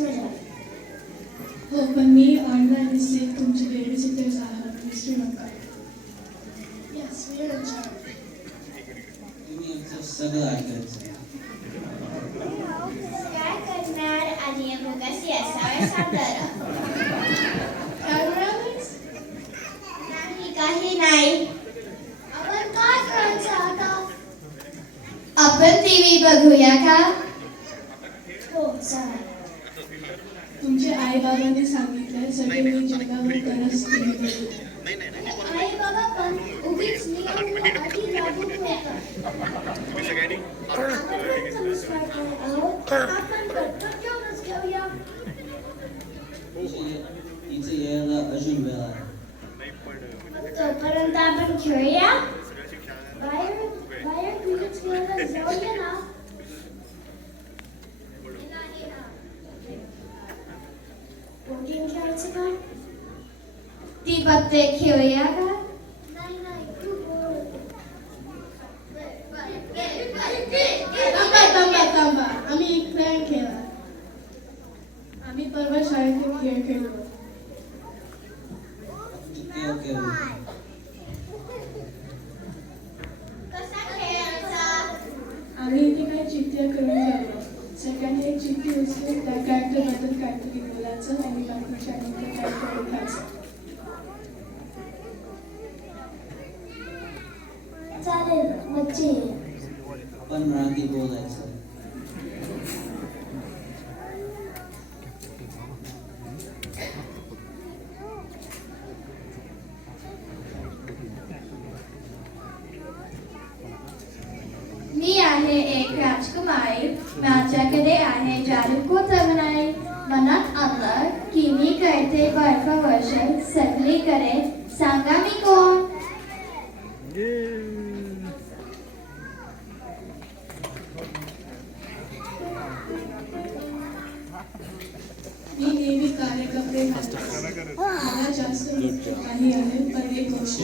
मजा. हो, पण मी ऑनलाईन दिसते तुमचे बेबीसिटर्स आहात, विसरू नका. Yes, we're in charge. तुम्ही आमचं सगळं ऐकायचं. काय करणार आणि मुगाशी असावे सादर. काय म्हणालीस? नाही, काही नाही. आपण काय करायचं आता? आपण टीव्ही बघूया का? हो, चालेल. तुमचे आई बाबांनी सांगितलंय सगळे मी जगावर तरच तुम्ही बघू. आई बाबा पण उगीच नियम आधी लागू ठेवतात. आपण पण संस्कार आहोत. आपण पटकन घेऊनच घेऊया. इथे यायला अजून वेळ आहे. तोपर्यंत आपण खेळूया. बाहेर क्रिकेट खेळायला जाऊया ना. बोटिंग खेळायचं का? ती पत्ते खेळूया का? नाही, खूप बोर होतं. थांबा. आम्ही एक प्लॅन केला. आम्ही परवा शाळेतील खेळ खेळलो. ओके. कसा खेळायचा? आम्ही इथे काही चिठ्ठ्या करून झालो. सगळ्यांनी एक चिठ्ठी उचलून त्या कॅरेक्टरबद्दल काहीतरी बोलायचं आणि बाकीच्या कॅरेक्टर लिहायचं. चालेल, मज्जा येईल. पण मराठी बोलायचं. मी आहे एक राजकुमारी. माझ्याकडे आहे जादू को तमन्नाई. मनात आलं की मी करते बर्फवर्षण सगळीकडे. सांगा मी कोण? मी नेहमी काळे कपडे घालते. मला जास्त काही आहे पण एक गोष्ट